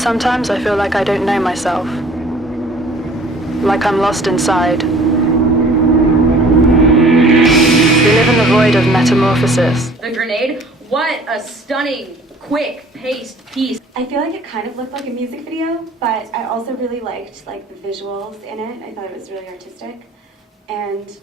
Sometimes I feel like I don't know myself. Like I'm lost inside. We live in the void of metamorphosis. The Grenade, what a stunning, quick-paced piece. I feel like it kind of looked like a music video, but I also really liked like the visuals in it. I thought it was really artistic. And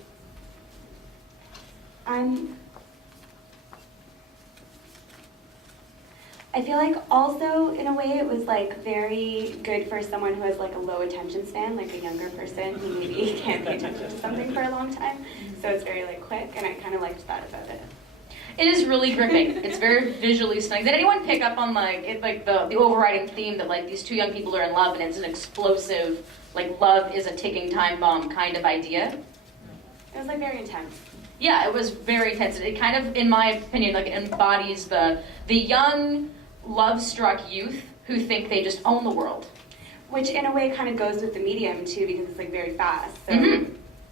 I feel like also, in a way, it was like very good for someone who has like a low attention span, like a younger person who maybe can't pay attention to something for a long time. So it's very like quick, and I kind of liked that about it. It is really gripping. It's very visually stunning. Did anyone pick up on the overriding theme that like these two young people are in love and it's an explosive, like love is a ticking time bomb kind of idea? It was like very intense. Yeah, it was very intense. It kind of, in my opinion, like embodies the young, love-struck youth who think they just own the world. Which in a way kind of goes with the medium too, because it's like very fast. So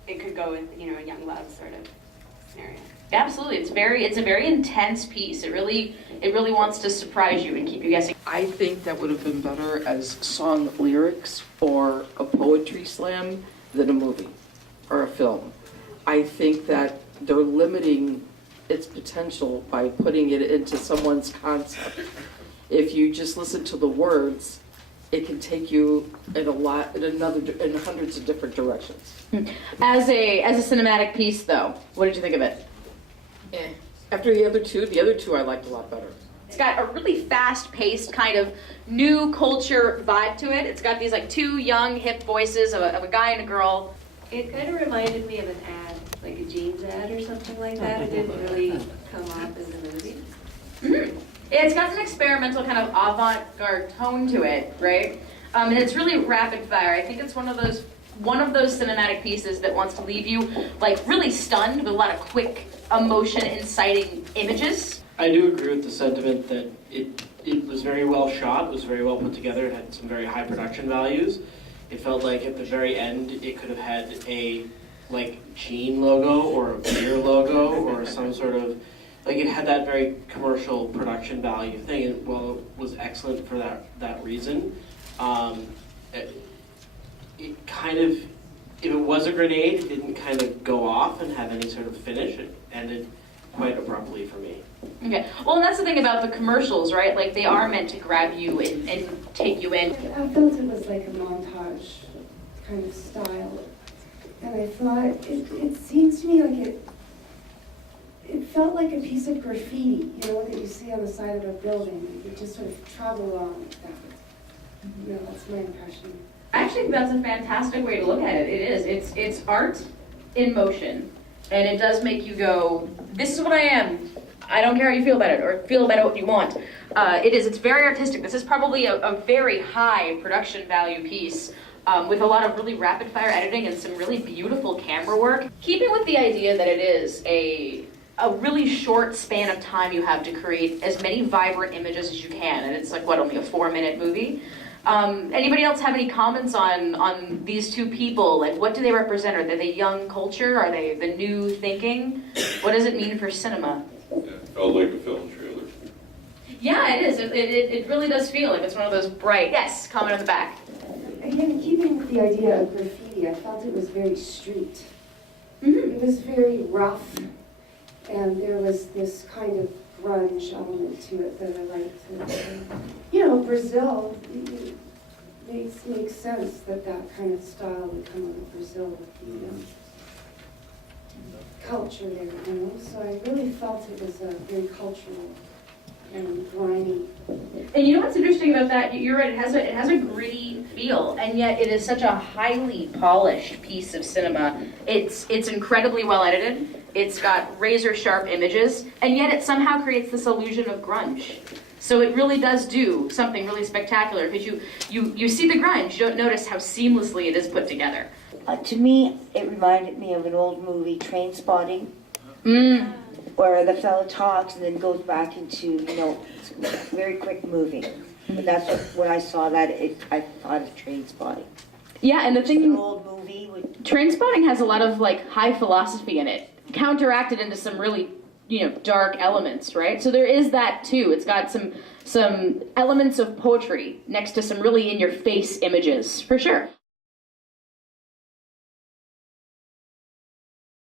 it could go with, you know, a young love sort of scenario. Absolutely, it's a very intense piece. It really wants to surprise you and keep you guessing. I think that would have been better as song lyrics or a poetry slam than a movie or a film. I think that they're limiting its potential by putting it into someone's concept. If you just listen to the words, it can take you in in hundreds of different directions. As a cinematic piece, though, what did you think of it? After the other two I liked a lot better. It's got a really fast-paced kind of new culture vibe to it. It's got these like two young, hip voices of a guy and a girl. It kind of reminded me of an ad, like a jeans ad or something like that. It didn't really come off as a movie. Mm-hmm. It's got an experimental kind of avant-garde tone to it, right? And it's really rapid fire. I think it's one of those cinematic pieces that wants to leave you like really stunned with a lot of quick, emotion-inciting images. I do agree with the sentiment that it was very well shot, it was very well put together, it had some very high production values. It felt like at the very end it could have had a like Gene logo or a beer logo or some sort of, like it had that very commercial production value thing, and well, it was excellent for that reason. It kind of, if it was a grenade, it didn't kind of go off and have any sort of finish. It ended quite abruptly for me. Okay, well, and that's the thing about the commercials, right? Like, they are meant to grab you and take you in. I felt it was like a montage kind of style. And I thought, it seems to me like it felt like a piece of graffiti, you know, that you see on the side of a building. You just sort of travel along like that. You know, that's my impression. I actually think that's a fantastic way to look at it. It is. It's art in motion. And it does make you go, this is what I am. I don't care how you feel about it, or feel about it what you want. It's very artistic. This is probably a very high production value piece with a lot of really rapid fire editing and some really beautiful camera work. Keeping with the idea that it is a really short span of time you have to create as many vibrant images as you can, and it's like, what, only a 4-minute movie? Anybody else have any comments on these two people? Like, what do they represent? Are they the young culture? Are they the new thinking? What does it mean for cinema? Yeah, it felt like a film trailer. Yeah, it is. It really does feel like it's one of those bright. Yes, comment on the back. Again, keeping with the idea of graffiti, I felt it was very street. Mm-hmm. It was very rough, and there was this kind of grunge element to it that I liked. You know, Brazil, it makes sense that kind of style would come out of Brazil with the culture there, you know. So I really felt it was a very cultural and grimy. And you know what's interesting about that? You're right. It has a gritty feel, and yet it is such a highly polished piece of cinema. It's incredibly well edited. It's got razor sharp images, and yet it somehow creates this illusion of grunge. So it really does do something really spectacular, because you see the grunge, you don't notice how seamlessly it is put together. To me, it reminded me of an old movie, Trainspotting, where the fellow talks and then goes back into, you know, very quick moving. And that's when I saw that, I thought of Trainspotting. Yeah, and the thing, an old movie with Trainspotting has a lot of like high philosophy in it, counteracted into some really dark elements, right? So there is that too. It's got some elements of poetry next to some really in your face images, for sure.